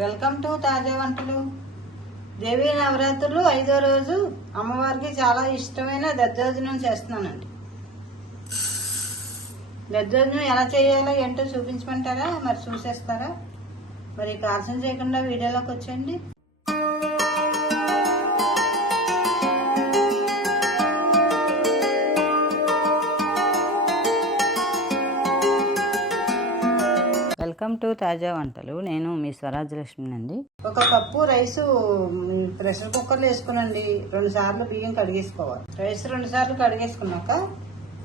Welcome to తాజా వంటలు. దేవీ నవరాత్రులు ఐదో రోజు. అమ్మవారికి చాలా ఇష్టమైన దద్దోజనం చేస్తున్నానండి. దద్దోజనం ఎలా చేయాలో ఏంటో చూపించమంటారా? మరి చూసేస్తారా? మరి కాల్సం చేయకుండా వీడియోలోకి వచ్చేయండి. వెల్కమ్ టు తాజా వంటలు. నేను మీ స్వరాజలక్ష్మి అండి ఒక కప్పు రైస్ ప్రెషర్ కుక్కర్లో వేసుకునండి. రెండు సార్లు బియ్యం కడిగేసుకోవాలి. రైస్ రెండు సార్లు కడిగేసుకున్నాక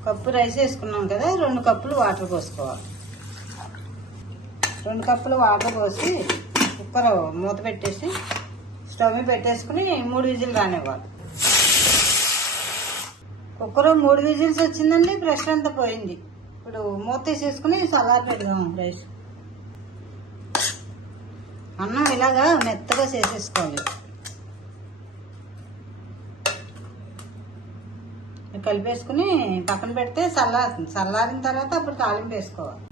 కప్పు రైస్ వేసుకున్నాం కదా రెండు కప్పులు వాటర్ పోసుకోవాలి. రెండు కప్పులు వాటర్ పోసి కుక్కర్ మూత పెట్టేసి స్టవ్ మీద పెట్టేసుకుని మూడు విజిల్ రానివ్వాలి. కుక్కర్ మూడు విజిల్స్ వచ్చిందండి ప్రెషర్ అంతా పోయింది. ఇప్పుడు మూత తీసేసుకుని సలాడ్ పెడదాం రైస్. అన్నం ఇలాగా మెత్తగా చేసేసుకోవాలి. కలిపేసుకుని పక్కన పెడితే చల్లారుతుంది చల్లారిన తర్వాత అప్పుడు తాలింపు వేసుకోవాలి.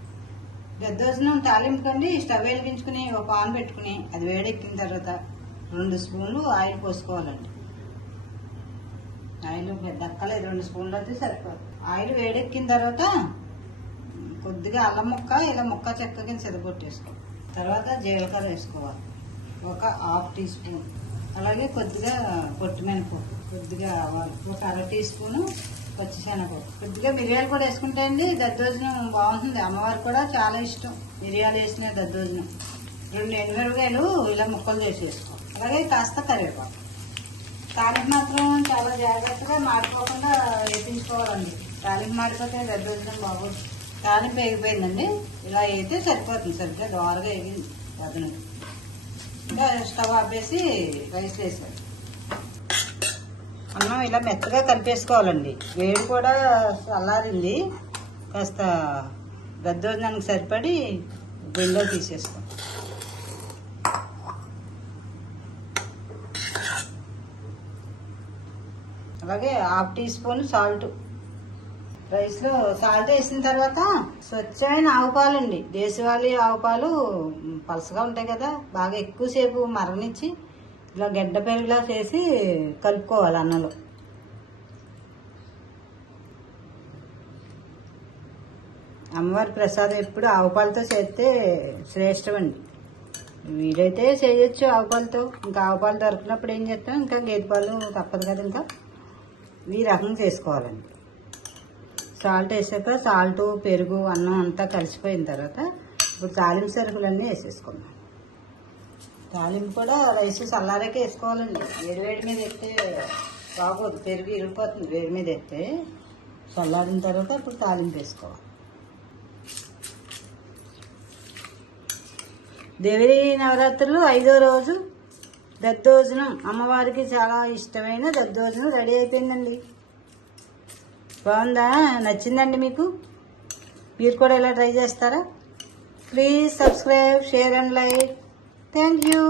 గద్దోజనం తాలింపు కండి స్టవ్ వెలిగించుకుని ఒక పాన్ పెట్టుకుని అది వేడెక్కిన తర్వాత రెండు స్పూన్లు ఆయిల్ పోసుకోవాలండి. ఆయిల్ దక్కలేదు రెండు స్పూన్లు అయితే సరిపోతుంది ఆయిల్ వేడెక్కిన తర్వాత కొద్దిగా అల్లం ముక్క ఇలా ముక్క చెక్క కింద చెదగొట్టేసుకోవాలి తర్వాత జీలకర్ర వేసుకోవాలి. ఒక హాఫ్ టీ స్పూన్. అలాగే కొద్దిగా పొట్టిమినపప్పు కొద్దిగా ఆవాలు. ఒక అర టీ స్పూను పచ్చిశనగపప్పు. కొద్దిగా మిరియాలు కూడా వేసుకుంటే అండి దద్దోజనం బాగుంటుంది. అమ్మవారు కూడా చాలా ఇష్టం. మిరియాలు వేసిన దద్దోజనం. రెండు ఎండుమిరపకాయలు ఇలా ముక్కలు చేసి అలాగే కాస్త కరివేపాకు. తాలింపు మాత్రం చాలా జాగ్రత్తగా మాడిపోకుండా వేపించుకోవాలండి. తాలింపు మాడిపోతే దద్దోజనం బాగుంటుంది కానీ వేగిపోయిందండి ఇలా అయితే సరిపోతుంది సరిగ్గా దోరగా వేగింది. వదనం ఇంకా స్టవ్ ఆపేసి రైస్ వేసాను అన్నం ఇలా మెత్తగా కలిపేసుకోవాలండి. వేడి కూడా చల్లారింది. కాస్త దద్దోజనానికి సరిపడి బిల్లో తీసేస్తాం. అలాగే హాఫ్ టీ స్పూన్ సాల్ట్. రైస్లో సాల్ట్ వేసిన తర్వాత స్వచ్ఛమైన ఆవుపాలు అండి దేశవాళీ ఆవుపాలు పలసగా ఉంటాయి కదా బాగా ఎక్కువసేపు మరగనిచ్చి ఇలా గడ్డ పెరుగులా చేసి కలుపుకోవాలి అన్నంలో. అమ్మవారి ప్రసాదం ఎప్పుడు ఆవుపాలతో చేస్తే శ్రేష్టమండి. వీలైతే చేయొచ్చు ఆవు పాలతో. ఇంకా ఆవు పాలు దొరికినప్పుడు ఏం చేస్తాం? ఇంకా గేదె పాలు తప్పదు కదా ఇంకా. ఈ రకం చేసుకోవాలండి. సాల్ట్ వేసాక సాల్ట్ పెరుగు అన్నం అంతా కలిసిపోయిన తర్వాత ఇప్పుడు తాలింపు సరుకులన్నీ వేసేసుకుందాం. తాలింపు కూడా రైస్ చల్లారాకే వేసుకోవాలండి. వేడి వేడి మీద ఎత్తే బాగోదు. పెరుగు ఇరిగిపోతుంది వేడి మీద ఎత్తే చల్లారిన తర్వాత ఇప్పుడు తాలింపు వేసుకోవాలి. దేవి నవరాత్రులు ఐదో రోజు దద్దోజనం. అమ్మవారికి చాలా ఇష్టమైన దద్దోజనం రెడీ అయిపోయిందండి. బాగుందా? నచ్చిందండి మీకు? మీరు కూడా ఇలా ట్రై చేస్తారా? Please subscribe share and like. Thank you.